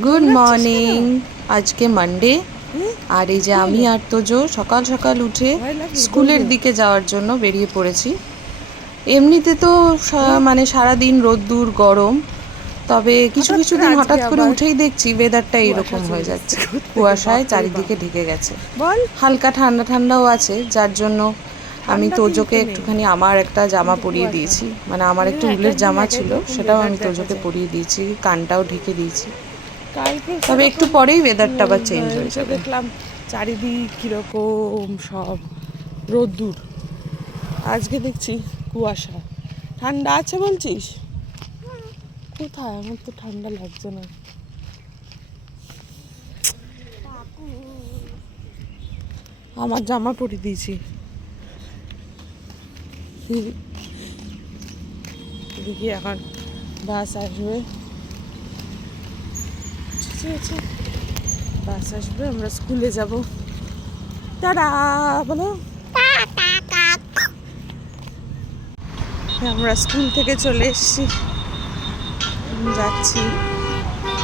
Good morning. আজকে Monday, আর এই যে আমি আর তোজো সকাল সকাল উঠে স্কুলের দিকে যাওয়ার জন্য বেরিয়ে পড়েছি। এমনিতে তো মানে সারাদিন রোদ্দুর গরম, তবে কিছু কিছু দিন হঠাৎ করে উঠেই দেখছি ওয়েদারটা এরকম হয়ে যাচ্ছে, কুয়াশায় চারিদিকে ঢেকে গেছে। হালকা ঠান্ডা ঠান্ডাও আছে, যার জন্য আমি তোজোকে একটুখানি আমার একটা জামা পরিয়ে দিয়েছি, মানে আমার একটা উলের জামা ছিল, সেটাও আমি তোজোকে পরিয়ে দিয়েছি, কানটাও ঢেকে দিয়েছি। তবে একটু পরেই ওয়েদারটা আবার চেঞ্জ হয়ে যাবে। দেখলাম চারিদিক কিরকম সব রোদ্দুর, আজকে দেখছি কুয়াশা। ঠান্ডা আছে বলছিস? কোথায়? আমার তো ঠান্ডা লাগছে না। আমার জামা পরিয়ে দিয়েছি। এদিকে এখন বাস আসবে, বাস আসবে, আমরা স্কুলে যাব। টাটা বলো। আমরা স্কুল থেকে চলে এসেছি, যাচ্ছি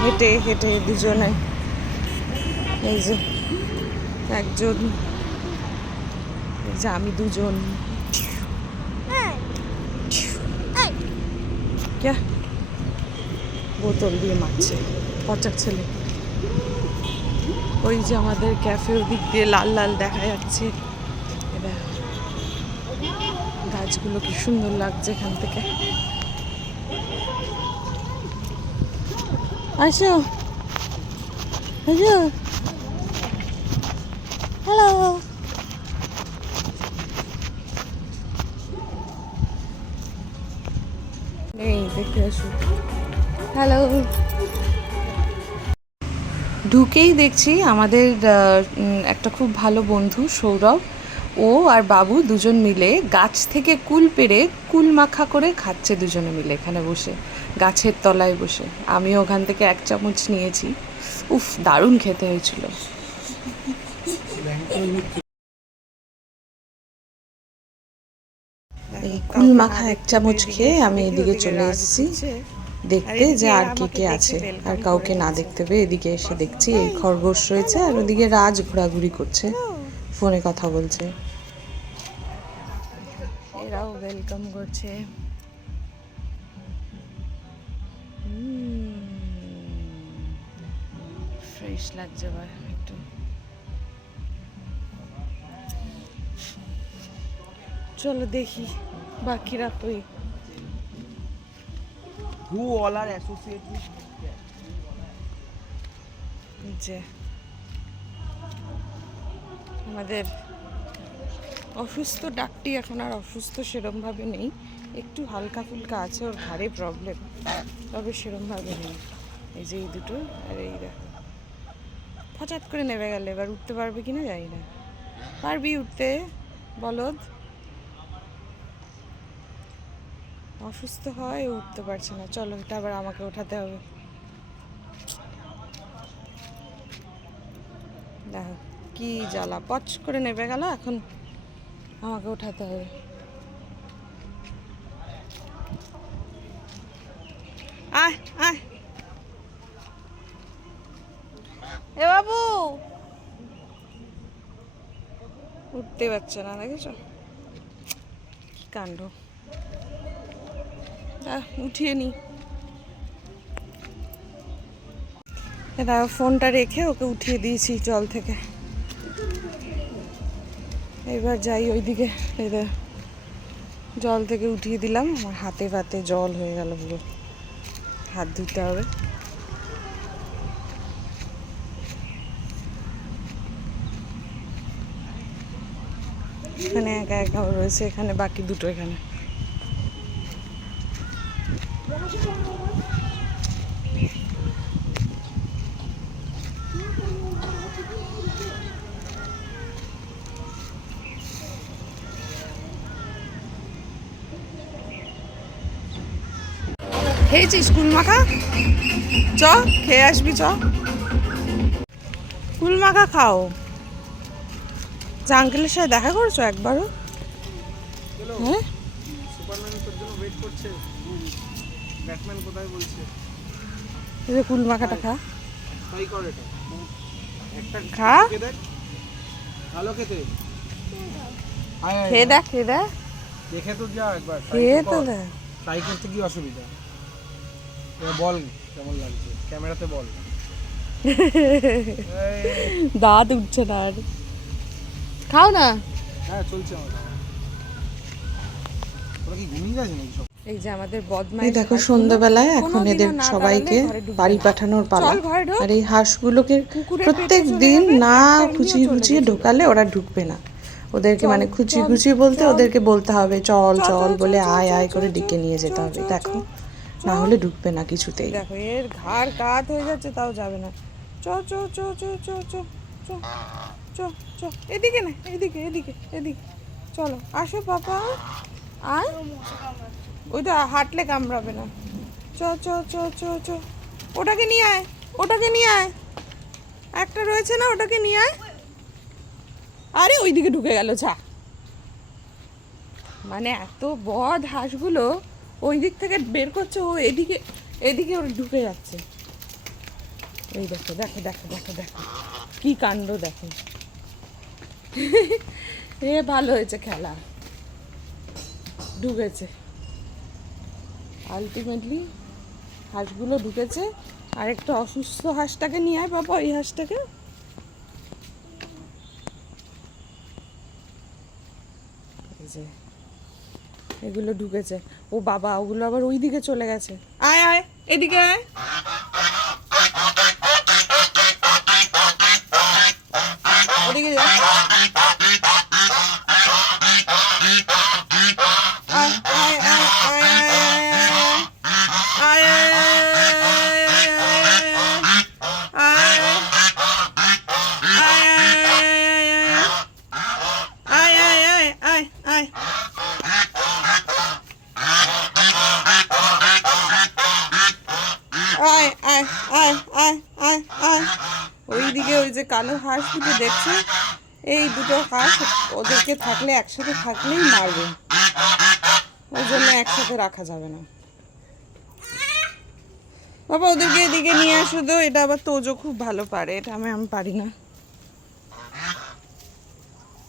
হেঁটে হেঁটে দুজনে। এই যে একজন, এই যে আমি, দুজন। ক্যা বোতল দিয়ে মারছে পচা ছেলে। ওই যে আমাদের ক্যাফের দিক দিয়ে লাল লাল দেখা যাচ্ছে, গাছগুলো কি সুন্দর লাগছে এখান থেকে। আসো আসো, হ্যালো। এই দেখে আসো, হ্যালো। ঢুকেই দেখছি আমাদের একটা খুব ভালো বন্ধু সৌরভ, ও আর বাবু দুজন মিলে গাছ থেকে কুল পেড়ে কুল মাখা করে খাচ্ছে দুজনে মিলে এখানে বসে, গাছের তলায় বসে। আমিও ওখান থেকে এক চামচ নিয়েছি, উফ দারুণ খেতে হয়েছিল। এই কুল মাখা এক চামচ খেয়ে আমি এদিকে চলে এসেছি দেখতে যে আর কে কে আছে, আর কাউকে না দেখতে পেয়ে এদিকে এসে দেখছি এই খরগোশ রয়েছে, আর ওদিকে রাজ ঘোরাঘুরি করছে, ফোনে কথা বলছে। এরাও ওয়েলকাম করছে। ফ্রেশ লাগছে আবার একটু। চলো দেখি বাকিরা কই। Who all are associated with যে আমাদের অসুস্থ ডাকটি এখন আর অসুস্থ সেরমভাবে নেই, একটু হালকা ফুলকা আছে, ওর ঘাড়ে প্রবলেম, তবে সেরমভাবে নেই। এই যে এই দুটো, আর এই দেখো হঠাৎ করে নেমে গেলে, এবার উঠতে পারবে কিনা জানি না। পারবি উঠতে বলদ? অসুস্থ হয়, উঠতে পারছে না। চলো, এটা আবার আমাকে ওঠাতে হবে। দেখো কি জ্বালা, পচ করে নেমে গেল, এখন আমাকে ওঠাতে হবে। আয় আয় এ বাবু, উঠতে পারছে না, দেখেছো কি কাণ্ড। উঠিয়ে নি, এটা ফোনটা রেখে ওকে উঠিয়ে দিয়েছি জল থেকে। এবার যাই ওইদিকে, এবার জল থেকে উঠিয়ে দিলাম, আমার হাতে ফাতে জল হয়ে গেল পুরো, হাত ধুতে হবে। এখানে একা একা রয়েছে, এখানে বাকি দুটো এখানে। খেয়েছিস কুল মাখা? চ খেয়ে আসবি, চ কুল মাখা খাও। আঙ্কেলের সাথে দেখা করছো একবারও? হ্যাঁ, সুপারম্যান তোর জন্য ওয়েট করছে। ব্যাটম্যান কোথায় বলছে? এই যে কুল মাখাটা খা। ট্রাই কর এটা একটা খা। খেয়ে দেখ ভালো খেতে আয় আয় খেয়ে দেখ খেয়ে দেখ দেখে তো যা একবার খেয়ে তো দেখ। ট্রাই করতে কি অসুবিধা এবার বল কেমন লাগছে ক্যামেরাতে বল দাঁত উঠছে না আর। খাও না। হ্যাঁ চলছে আমার খাওয়া। ওরা কি ঘুমিয়ে গেছে নাকি সব এই যে আমাদের এই বদমাইশ দেখো হাঁসগুলো সন্ধ্যাবেলায় এখন কোনোদিনও এদের না সবাইকে তাড়ালে ঘরে ঢুকবে বাড়ি না। পাঠানোর পালা। চল ঘরে ঢোক। আর এই হাঁসগুলোকে কুকুরের প্রত্যেক পেটে চলে দিন যাবে, না একটা এমনিও খুঁচিয়ে চলে খুঁচিয়ে গেছিল। ঢোকালে ওরা ঢুকবে না। ওদেরকে চল, মানে খুঁচিয়ে চল, খুঁচিয়ে বলতে চল। ওদেরকে বলতে হবে চল চল, চল চল, বলে চল, আয় চল, আয় করে চল, ডেকে নিয়ে যেতে চল, হবে চল, দেখো, চল। না হলে ঢুকবে না কিছুতেই। দেখো এর ঘাড় কাত হয়ে যাচ্ছে তাও যাবে না। চ চ চ চ চ চ চ চ চ এদিকে না এদিকে এদিকে এদিকে চলো আসো পাপা আয়। ওইটা হাঁটলে কামড়াবে না। চ চ চ চ চ ওটাকে নিয়ে আয় ওটাকে নিয়ে আয় একটা রয়েছে না ওটাকে নিয়ে আয়। আরে ওইদিকে ঢুকে গেল যা। মানে এত বদ হাঁসগুলো ওই দিক থেকে বের করছে ও এদিকে এদিকে ওর ঢুকে যাচ্ছে। এই দেখো দেখো দেখো দেখো দেখো কি কাণ্ড দেখো। এ ভালো হয়েছে খেলা ঢুকেছে আলটিমেটলি হাঁসগুলো ঢুকেছে। আর একটা অসুস্থ হাঁসটাকে নিয়ে আয় বাবা ওই হাঁসটাকে। এই যে এগুলো ঢুকেছে ও বাবা ওগুলো আবার ওই দিকে চলে গেছে। আয় আয় এদিকে আয়। ওদিকে যা। আয় আয় আয় আয় আয় আয় ওইদিকে ওই যে কালো হাঁস দুটো দেখছে এই দুটো হাঁস ওদেরকে থাকলে একসাথে থাকলেই মারবে, ওই জন্য একসাথে রাখা যাবে না। বাবা ওদেরকে এদিকে নিয়ে আসো তো, এটা আবার তোজো খুব ভালো পারে, এটা আমি পারি না।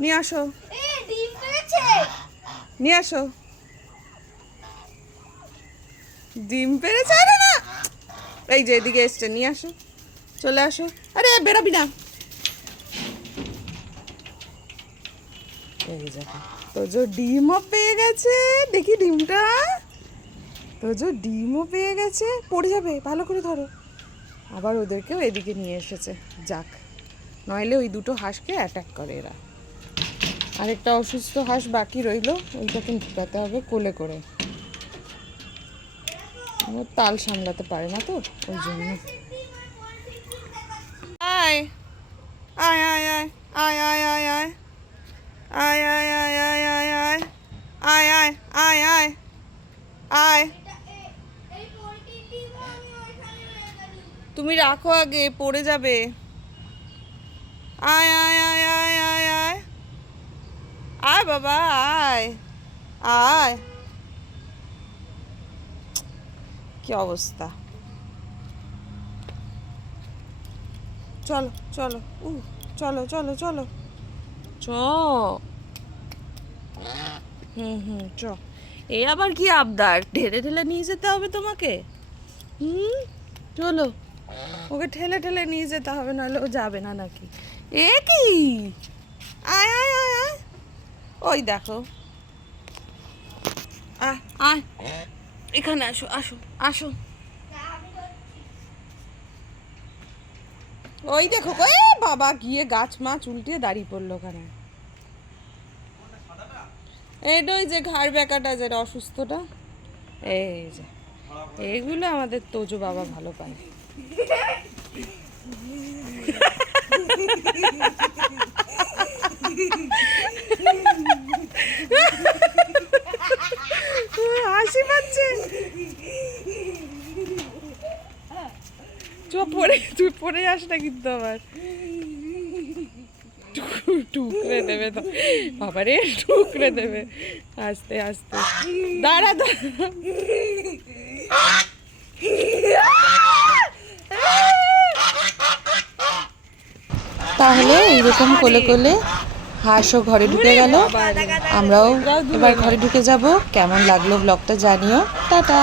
নিয়ে আসো নিয়ে আসো। ডিম পেড়েছে? আরে না, এই যে এদিকে এসছে, নিয়ে আসো, চলে আসো। আরে বেরাবি না। এই দেখো তোজো ডিমও পেয়ে গেছে, দেখি ডিমটা। তোজো ডিমও পেয়ে গেছে, পড়ে যাবে, ভালো করে ধরো। আবার ওদেরকেও এদিকে নিয়ে এসেছে, যাক, নইলে ওই দুটো হাঁসকে অ্যাটাক করে এরা। আরেকটা অসুস্থ হাঁস বাকি রইলো, ওইটাকে ঢুকাতে হবে কোলে করে। ও তাল সামলাতে পারে না তো, ওই জন্য। আয় আয় আয় আয় আয় আয় আয় আয় আয় আয় আয় আয় আয় আয় আয় আয় আয় আয় আয়। তুমি রাখো আগে, পড়ে যাবে। আয় আয় আয় আয় আয় আয় আয় বাবা আয় আয়। কি অবস্থা, চলো চলো চলো চলো চলো চ। চ। এ আবার কি আবদার, ঢেলে ঢেলে নিয়ে যেতে হবে তোমাকে? চলো, ওকে ঠেলে ঠেলে নিয়ে যেতে হবে, নাহলে ও যাবে না নাকি? এ কি, আয় আয় আয় আয়, ওই দেখো, আয় আয় এখানে আসো আসো আসো। ওই দেখো, এ বাবা গিয়ে গাছ মাছ উল্টিয়ে দাঁড়িয়ে পড়লো ওখানে। এইটা ওই যে ঘাড় বেঁকাটা, যেটা অসুস্থটা, এই যে এইগুলো আমাদের তোজো বাবা ভালো পায়। হাসি পাচ্ছে। তুই পড়ে যাস না কিন্তু আবার, টুকরে দেবে তো বাবারে, টুকরে দেবে। আস্তে আস্তে, দাঁড়া দাঁড়া। তাহলে এইরকম কোলে কোলে হাঁসও ঘরে ঢুকে গেল, আমরাও এবার ঘরে ঢুকে যাব। কেমন লাগলো ব্লগটা জানিও। টাটা।